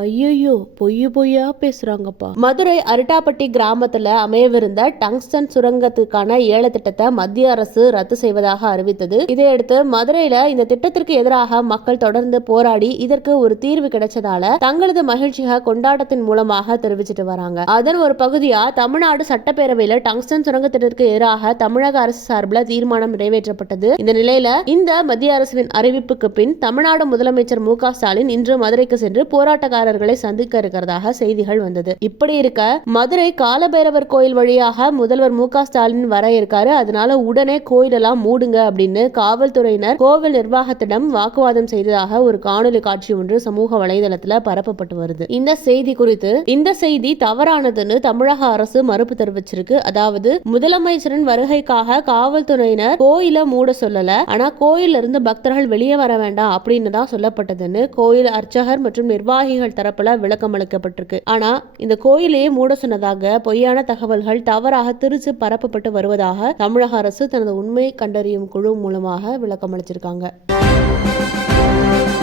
ஐயோ, பொய்யா பேசுறாங்கப்பா. மதுரை அரிட்டாப்பட்டி கிராமத்துல அமையவிருந்த டங்ஸ்டன் சுரங்கத்துக்கான ஏல திட்டத்தை மத்திய அரசு ரத்து செய்வதாக அறிவித்தது. இதையடுத்து மதுரையில இந்த திட்டத்திற்கு எதிராக மக்கள் தொடர்ந்து போராடி இதற்கு ஒரு தீர்வு கிடைச்சதால தங்களது மகிழ்ச்சியை கொண்டாட்டத்தின் மூலமாக தெரிவிச்சிட்டு வராங்க. அதன் ஒரு பகுதியா தமிழ்நாடு சட்டப்பேரவையில டங்ஸ்டன் சுரங்கத்திற்கு எதிராக தமிழக அரசு சார்பில் தீர்மானம் நிறைவேற்றப்பட்டது. இந்த நிலையில இந்த மத்திய அரசின் அறிவிப்புக்கு பின் தமிழ்நாடு முதலமைச்சர் மு.க. ஸ்டாலின் இன்று மதுரைக்கு சென்று போராட்டக்காரர்களை சந்திக்க இருக்கிறதாக செய்திகள் வந்தது. இப்படி இருக்க மதுரை காலபைரவர் கோயில் வழியாக முதல்வர் மு.க. ஸ்டாலின் வர இருக்காரு. அதனால உடனே கோயிலெல்லாம் மூடுங்க அப்படின்னு காவல்துறையினர் கோவில் நிர்வாகத்திடம் வாக்குவாதம் செய்ததாக ஒரு காணொலி காட்சி ஒன்று சமூக வலைதளத்துல பரப்பப்பட்டு வருது. இந்த செய்தி தவறானதுன்னு தமிழக அரசு மறுப்பு தெரிவிச்சிருக்கு. அதாவது முதலமைச்சரின் வருகைக்காக காவல்துறையினர் கோயில மூட சொல்லல, ஆனா கோயில இருந்து பக்தர்கள் வெளியே வர வேண்டாம் அப்படின்னு தான் சொல்லப்பட்டதுன்னு கோயில் அர்ச்சகர் மற்றும் நிர்வாகிகள் தரப்புல விளக்கம் அளிக்கப்பட்டிருக்கு. ஆனா இந்த கோயிலையே மூட சொன்னதாக பொய்யான தகவல்கள் தவறாக திருச்சி பரப்பப்பட்டு வருவதாக தமிழக அரசு தனது உண்மை கண்டறியும் குழு மூலமாக விளக்கம் அளிச்சிருக்காங்க.